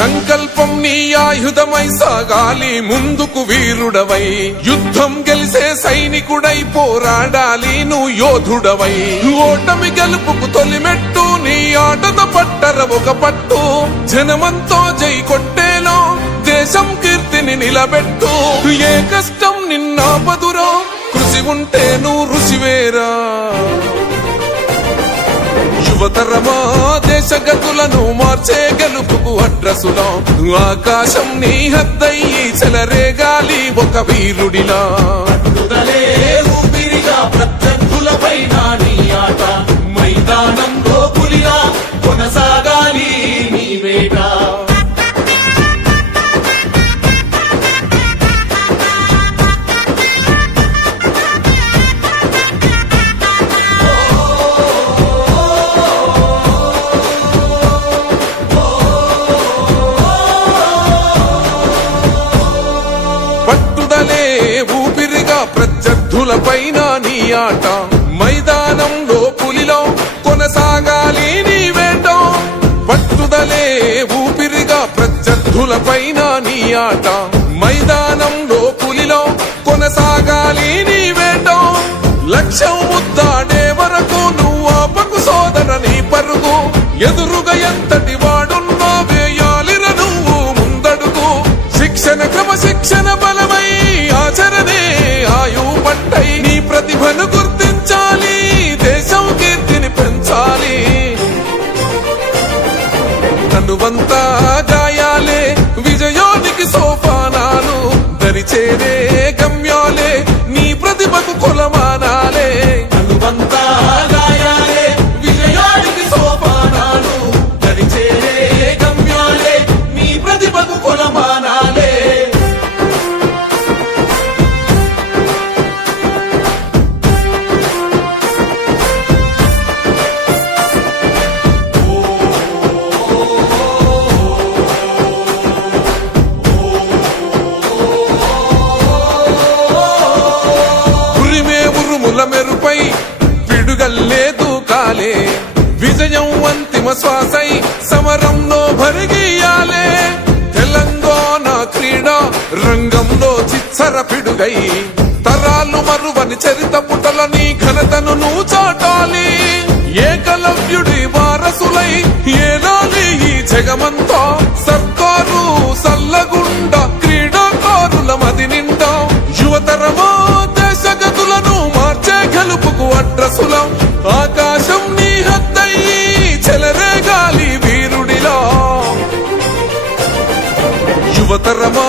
సంకల్పం నీ ఆయుధమై సాగాలి ముందుకు వీరుడవై, యుద్ధం గెలిసే సైనికుడై పోరాడాలి నువ్వు యోధుడవై, ఓటమి గెలుపుకు తొలిమెట్టు నీ ఆటతో పట్టర ఒక పట్టు, జనమంతో జై కొట్టేలో దేశం కీర్తిని నిలబెట్టు, ఏ కష్టం నిన్నాపదురో కృషి ఉంటే నువ్వు రుచివేరా. యువతరమా దేశ గతులను మార్చే గెలుపుకు అడ్రసులా, ఆకాశం నీ హద్దయ్యి చెలరేగాలి ఒక వీరుడిలా. ఊపిరిగా ప్రత్యర్థులపైన నీ ఆట, మైదానంలో పులిలా కొనసాగాలి నీ వేట. ఊపిరిగా ప్రత్యర్థులపైన నీ ఆట, మైదానంలో పులిలో కొనసాగాలి నీ వేట. పట్టుదలే ఊపిరిగా ప్రత్యర్థులపైన నీ ఆట, మైదానంలో పులిలో కొనసాగాలి నీ వేట. లక్ష్యం ముద్దాడే వరకు నువ్వు ఆపకు సోదర నీ పరుగు, ఎదురుగా ఎంతటి వాడున్నా వేయాలిర నువ్వు ముందడుగు. శిక్షణ క్రమశిక్షణ బలమై ఆచరణే ఆయువు పట్టై, నీ ప్రతిభను గుర్తించాలి దేశం కీర్తిని పెంచాలి. తనువంతా గాయాలే విజయానికి సోపానాలు, దరిచేరే గమ్యాలే నీ ప్రతిభకు కొలమానాలే. తనువంతా గాయాలే విజయానికి సోపానాలు, దరిచేరే గమ్యాలే నీ ప్రతిభకు కొలమానాలే. మెరుపై పిడుగల్లే దూకాలే, విజయం అంతిమ శ్వాసై సమరంలో భరిగీయాలే. తెలంగాణ క్రీడా రంగంలో చిచ్చర పిడుగై, తరాలు మరువని చరిత పుటల నీ ఘనతను నువ్వు చాటాలి. ఏకలవ్యుడి వారసులై ఏలాలి ఈ జగమంతా, సర్కారు సల్లగుండ క్రీడాకారుల మది నిండా. యువతరమా దేశ గతులను మార్చే గెలుపుకు అడ్రసులం, ఆకాశం నీ హద్దయ్యి చెలరేగాలి వీరుడిలా. యువతరమా